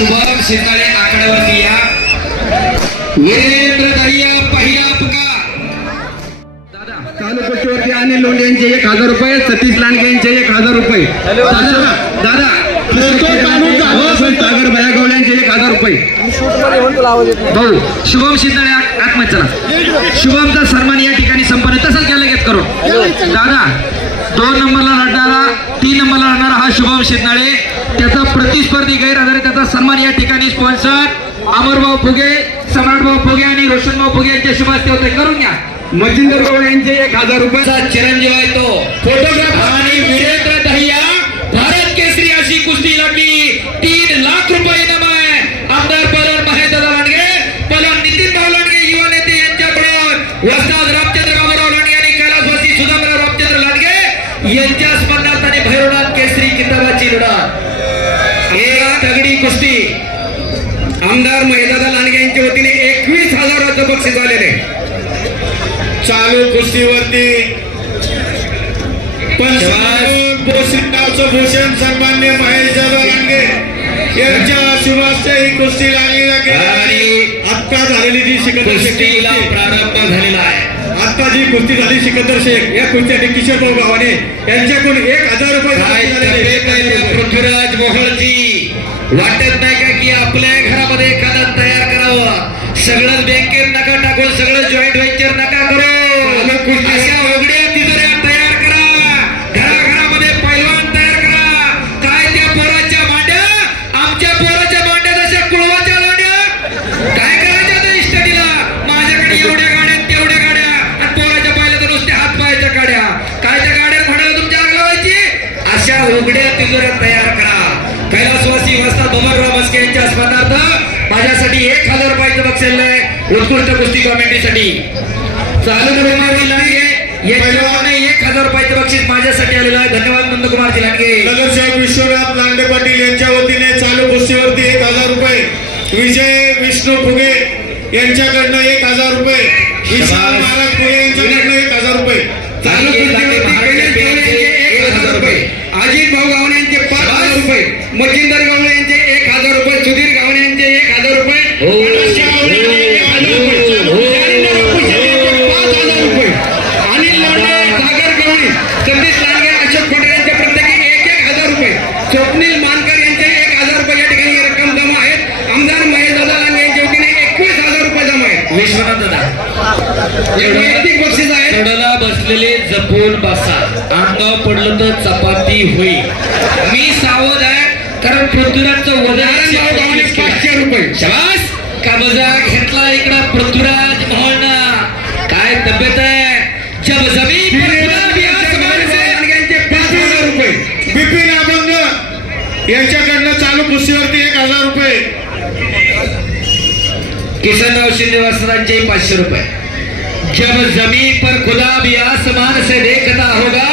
शुभम शिंदे आकड्यावरती या वीरेंद्र दहिया पहिला पुकार चालू कुस्तीवरती अनिल लोंढे यांचे 1000 रुपये, सतीश लांडगे यांचे 1000 रुपये, दादा सागर भयागवळे यांचे 1000 रुपये। भाऊ शुभम शिंदे आत्महत्या चला शुभमचा सन्मान या ठिकाणी संपन्न तसंच घ्यायला घेत करू दादा 2 नंबरला लढणारा 3 नंबरला लढणारा हा शुभम शिंदे त्याचा प्रतिस्पर्धी गैरहजर त्याचा सन्मान या ठिकाणी स्पॉन्सर अमरभाऊ फुगे, सम्राटभाऊ फुगे आणि रोशनभाऊ फुगे यांच्या शुभ हस्ते होते करून घ्या। मजिंदर गवळे यांचे 1000 रुपये चिरंजीव आहे तो फोटोग्राफर आणि वीरेंद्र दहिया भारत केसरी अशी कुस्ती लढली 3 लाख रुपये इनाम आहे। आमदार पलन महेंद्र लांडगे, पलन नितीन भाऊ लांडगे युवा नेते यांच्याकडून वस्ताद रामचंद्र बाबूराव लांडगे आणि कैलासवासी सुधामराव रामचंद्र लांडगे यांच्या स्मरणार्थ आणि भैरवनाथ केसरी किताबाची लढत एक दगडी कुस्ती आमदार महेंद्र लांडगे यांच्या वतीने 21,000 बक्षीस झालेले। चालू कुस्तीवरती भूषण सन्मान्य महेश जाधव लांडगे यांच्या शुभास्ते ही कुस्ती लागली आणि आत्ता झालेली जी कुस्तीला प्रारंभ झालेला आहे। आता जी कुस्ती झाली सिकंदर शेख या कुस्तीसाठी किशोरभाऊ गावाने यांच्याकडून 1000 रुपये। पृथ्वीराज मोहोळजी वाटत नाही का की आपल्या घरामध्ये एखादा तयार करावं, सगळं बँकेत नका टाकून सगळं जॉईंट व्हेंचर नका करू, अशा उघड्या तिजोऱ्या तयार करा, घराघरामध्ये पैलवान तयार करा। काय त्या पोराच्या मांड्या आमच्या पोराच्या मांड्या अशा कुळवाच्या लांड्या काय करायच्या त्या इष्टडीला माझ्याकडे एवढ्या गाड्या तेवढ्या गाड्या आणि पोराच्या पाहिल्या तर नुसत्या हात पायाच्या गाड्या काय त्या गाड्या म्हणाला तुमच्या आग लावायची, अशा उघड्या तिजोऱ्या तयार करा। कैलासवासी वस्ताद बबनराव मस्के यांच्या स्मरणार्थ माझ्यासाठी 1000 रुपयाचं बक्षीस आहे उत्कृष्ट कुस्ती कॉमेंट्रीसाठी। चालू करणारी लांडगे यांच्याकडून 1000 रुपयाचं बक्षीस माझ्यासाठी आलेलं आहे। धन्यवाद नंदकुमारजी लांडगे। नगरसेवक विश्वनाथ लांडे पाटील यांच्या वतीने चालू कुस्तीवरती 1000 रुपये, विजय विष्णू फुगे यांच्याकडनं 1000 रुपये, विशाल महाराज फुगे यांच्याकडनं 1000 रुपये, चालू कुस्तीवरती 1000 रुपये, अजित भाऊ गावणे यांचे 5000 रुपये, मजिंदर गवळे यांचे 1000 रुपये, सुधीर गावणे यांचे 1000 रुपये, अनिल लोंढे, सागर गवळी, सतीश लांडगे, अशोक खोटे यांचे प्रत्येकी 1000 रुपये, स्वप्नील मानकर यांचे 1000 रुपये या ठिकाणी रक्कम जमा आहेत। आमदार महेश दादा लांडगे यांच्या वतीने 21,000 रुपये जमा आहेत। विश्वनाथ दादा वैयक्तिक बक्षीस आहे। चढला बसलेले जपून बसा, अंगाव पडलं तर चपाती होईल। मी सावध आहे कारण पृथ्वीराजचं वजन 500 रुपये। शाबास का मजाक घेतला इकडं पृथ्वीराज मोहळना काय तब्येत आहे जब जमीन यांचे 5000 रुपये, बिपिन अभंग यांच्याकडनं चालू कुस्तीवरती 1000 रुपये, किशनराव शिंदे वस्त्रांचे 500 रुपये। जब जमीन पर खुदा भी आसमान से देखता होगा